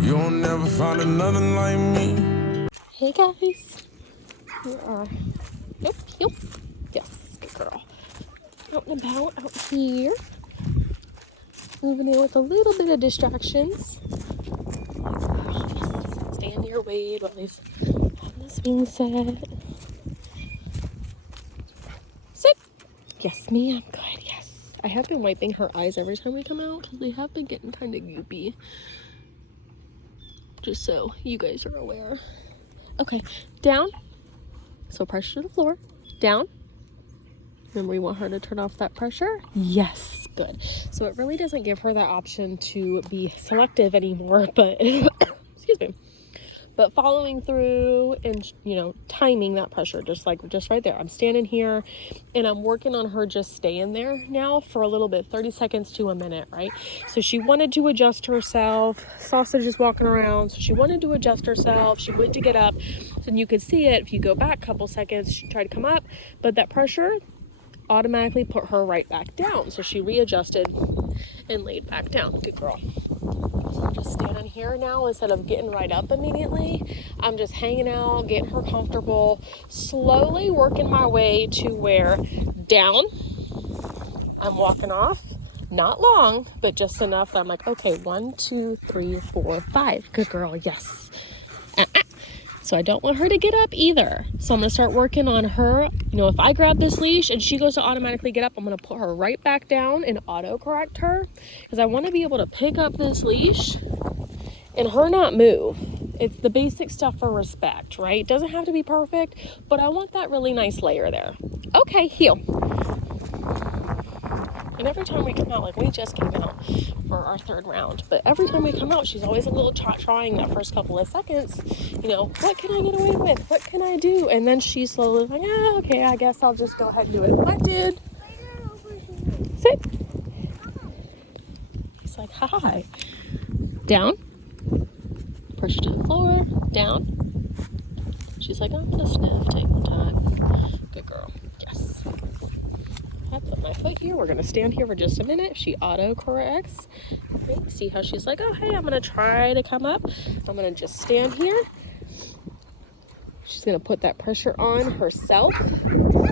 You'll never find another like me. Hey guys, we are nope. Yes, good girl. Out and about out here. Moving in with a little bit of distractions. Yes. Stand here, Wade, while he's on the swing set. Sit. Yes, ma'am. Good. Yes. I have been wiping her eyes every time we come out because they have been getting kind of goopy. Just so you guys are aware. Okay, down. So pressure to the floor. Down. Remember, we want her to turn off that pressure. Yes, good. So it really doesn't give her that option to be selective anymore, but excuse me. But following through and, you know, timing that pressure, just right there. I'm standing here and I'm working on her just staying there now for a little bit, 30 seconds to a minute, right? So she wanted to adjust herself. Sausage is walking around. So she wanted to adjust herself. She went to get up. So you could see it. If you go back a couple seconds, she tried to come up, but that pressure automatically put her right back down. So she readjusted and laid back down. Good girl. So I'm just standing here now instead of getting right up immediately. I'm just hanging out, getting her comfortable, slowly working my way to where down. I'm walking off. Not long, but just enough that I'm like, okay, 1, 2, 3, 4, 5. Good girl, yes. So I don't want her to get up either. So I'm going to start working on her. You know, if I grab this leash and she goes to automatically get up, I'm going to put her right back down and auto-correct her. Because I want to be able to pick up this leash and her not move. It's the basic stuff for respect, right? It doesn't have to be perfect, but I want that really nice layer there. Okay, heel. And every time we come out, like we just came out for our 3rd round, but every time we come out, she's always a little trying that first couple of seconds, you know, what can I get away with? What can I do? And then she's slowly like, okay, I guess I'll just go ahead and do it. What, dude? Sit. He's like, hi. Down. Push to the floor. Down. She's like, I'm gonna sniff, take my time. Good girl. Yes. I put my foot here. We're going to stand here for just a minute. She auto-corrects. Okay, see how she's like, oh, hey, I'm going to try to come up. I'm going to just stand here. She's going to put that pressure on herself.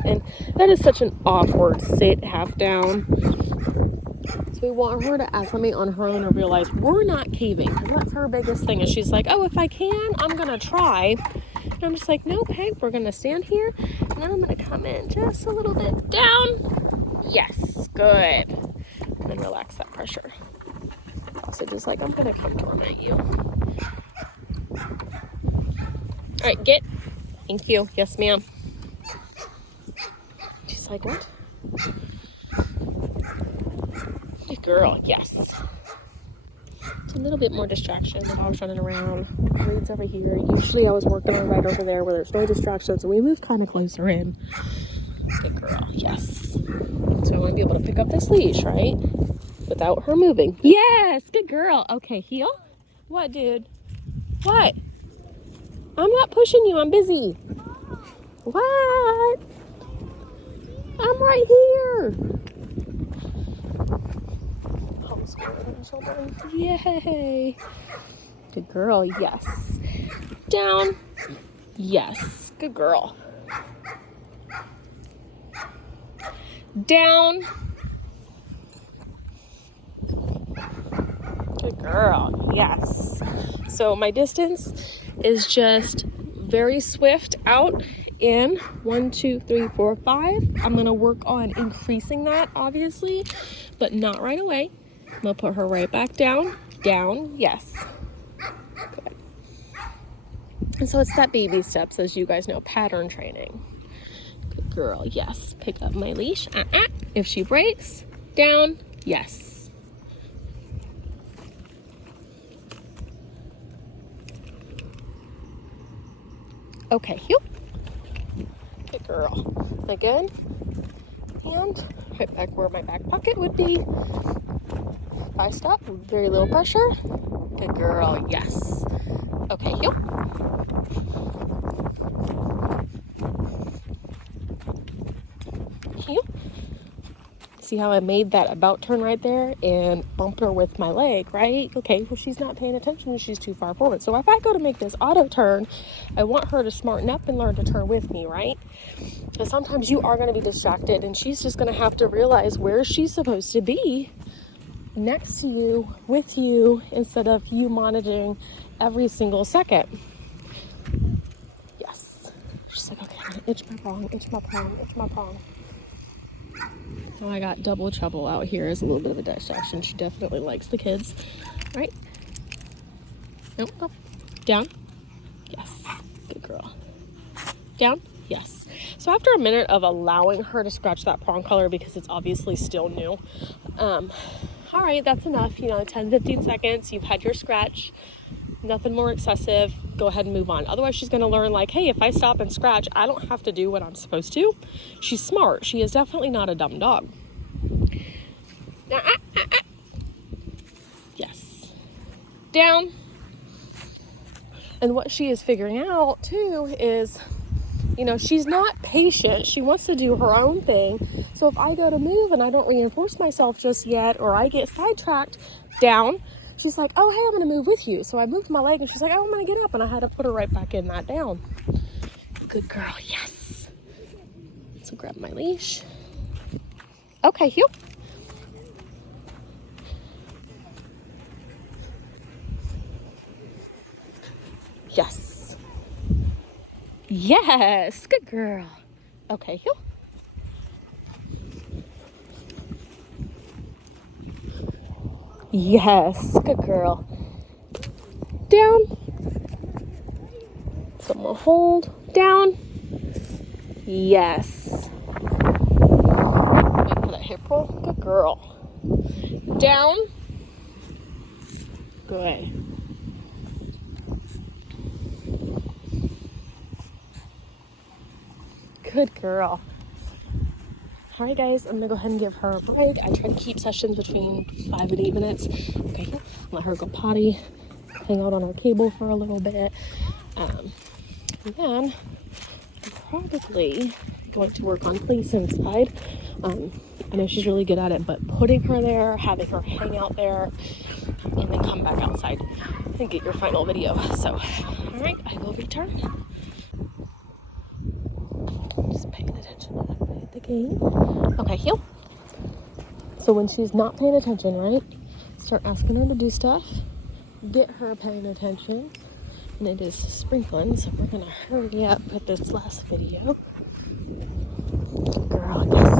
And that is such an awkward sit, half down. So we want her to acclimate on her own and realize we're not caving. And that's her biggest thing. Is she's like, oh, if I can, I'm going to try. And I'm just like, nope, hey, we're going to stand here. And then I'm going to come in just a little bit down. Yes, good. And then relax that pressure. Also just like, I'm going to come torment you. All right, get. Thank you. Yes, ma'am. She's like, what? Good girl, yes. It's a little bit more distraction. The dog's running around. Reed's over here. Usually I was working on right over there where there's no distraction, so we moved kind of closer in. Good girl, yes. So I want to be able to pick up this leash, right? Without her moving. Yes, good girl. Okay, heel. What, dude? What? I'm not pushing you. I'm busy. What? I'm right here. Homeschooling children. Yay. Good girl. Yes. Down. Yes. Good girl. Down. Good girl. Yes. So my distance is just very swift out in 1, 2, 3, 4, 5. I'm going to work on increasing that, obviously, but not right away. I'm going to put her right back down. Down. Yes. Good. And so it's that baby steps, as you guys know, pattern training. Good girl. Yes. Pick up my leash. If she breaks, down. Yes. Okay, heel. Good girl. Again. And right back where my back pocket would be. If I stop, very little pressure. Good girl, yes. Okay, heel. Heel. See how I made that about turn right there and bumped her with my leg, right? Okay, well, she's not paying attention and she's too far forward. So if I go to make this auto turn, I want her to smarten up and learn to turn with me, right? Because sometimes you are going to be distracted and she's just going to have to realize where she's supposed to be next to you, with you, instead of you monitoring every single second. Yes. She's like, okay, I'm going to itch my prong, itch my prong, itch my prong. So I got double trouble out here as a little bit of a distraction. She definitely likes the kids. Right? Nope. Up. Down. Yes. Good girl. Down. Yes. So after a minute of allowing her to scratch that prong color because it's obviously still new, all right, that's enough. 10, 15 seconds. You've had your scratch. Nothing more excessive. Go ahead and move on. Otherwise, she's going to learn like, hey, if I stop and scratch, I don't have to do what I'm supposed to. She's smart. She is definitely not a dumb dog. Yes. Down. And what she is figuring out too is, she's not patient. She wants to do her own thing. So if I go to move and I don't reinforce myself just yet, or I get sidetracked, down, she's like, oh, hey, I'm going to move with you. So I moved my leg and she's like, oh, I'm going to get up. And I had to put her right back in that down. Good girl. Yes. So grab my leash. Okay, heel. Yes. Yes. Good girl. Okay, heel. Yes. Good girl. Down. Some more hold. Down. Yes. Wait for that hip roll. Good girl. Down. Good. Good girl. All right, guys, I'm gonna go ahead and give her a break. I try to keep sessions between 5 and 8 minutes. Okay, let her go potty, hang out on our cable for a little bit. And then I'm probably going to work on place inside. I know she's really good at it, but putting her there, having her hang out there, and then come back outside and get your final video. So, all right, I will return. Just paying attention to the game. Okay, heel. So when she's not paying attention, right, start asking her to do stuff, get her paying attention, and it is sprinkling, so we're gonna hurry up with this last video. Good girl, yes.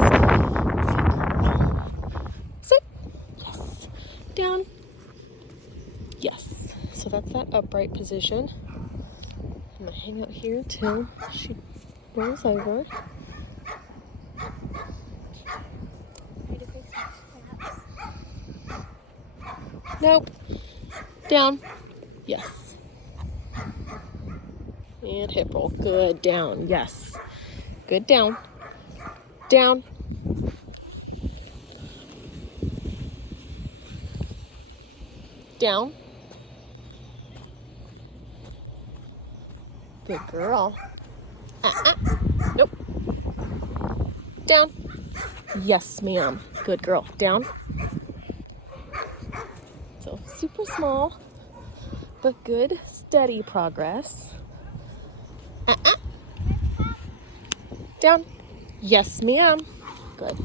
Sit. Yes. Down. Yes. So that's that upright position. I'm gonna hang out here till she rolls over. Nope. Down. Yes. And hip roll. Good. Down. Yes. Good. Down. Down. Down. Good girl. Nope. Down. Yes, ma'am. Good girl. Down. So super small, but good, steady progress. Down. Yes, ma'am. Good.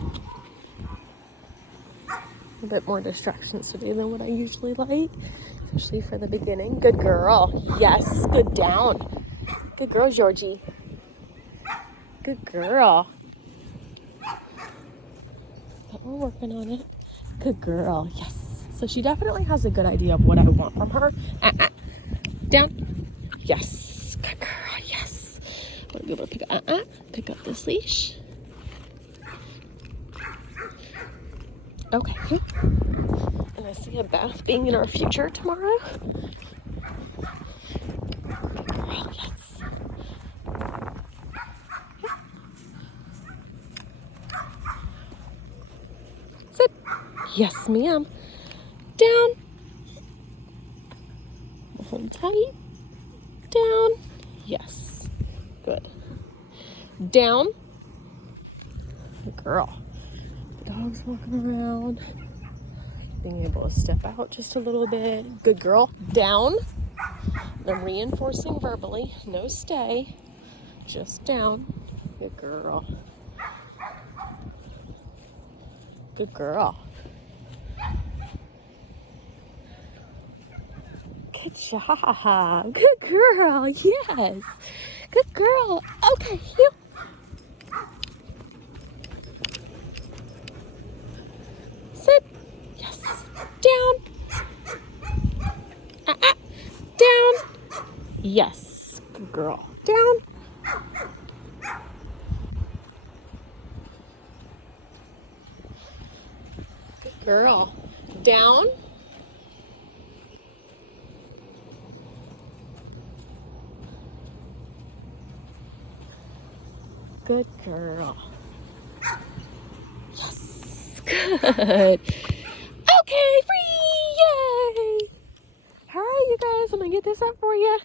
A bit more distractions today than what I usually like, especially for the beginning. Good girl. Yes. Good down. Good girl, Georgie. Good girl. But we're working on it. Good girl. Yes. So she definitely has a good idea of what I want from her. Down. Yes. Good girl. Yes. I'm gonna be able to pick up this leash. Okay. And I see a bath being in our future tomorrow. Good girl. Yes. Sit. Yes, ma'am. Down. Hold tight. Down. Yes. Good. Down. Good girl. dog's walking around. Being able to step out just a little bit. Good girl. Down. I'm reinforcing verbally. No stay. Just down. Good girl. Good girl. Good job. Good girl. Yes. Good girl. Okay, you. Sit. Yes. Down. Down. Yes. Good girl. Down. Good girl. Down. Good girl. Yes. Good. Okay, free. Yay. All right, you guys, I'm gonna get this up for you.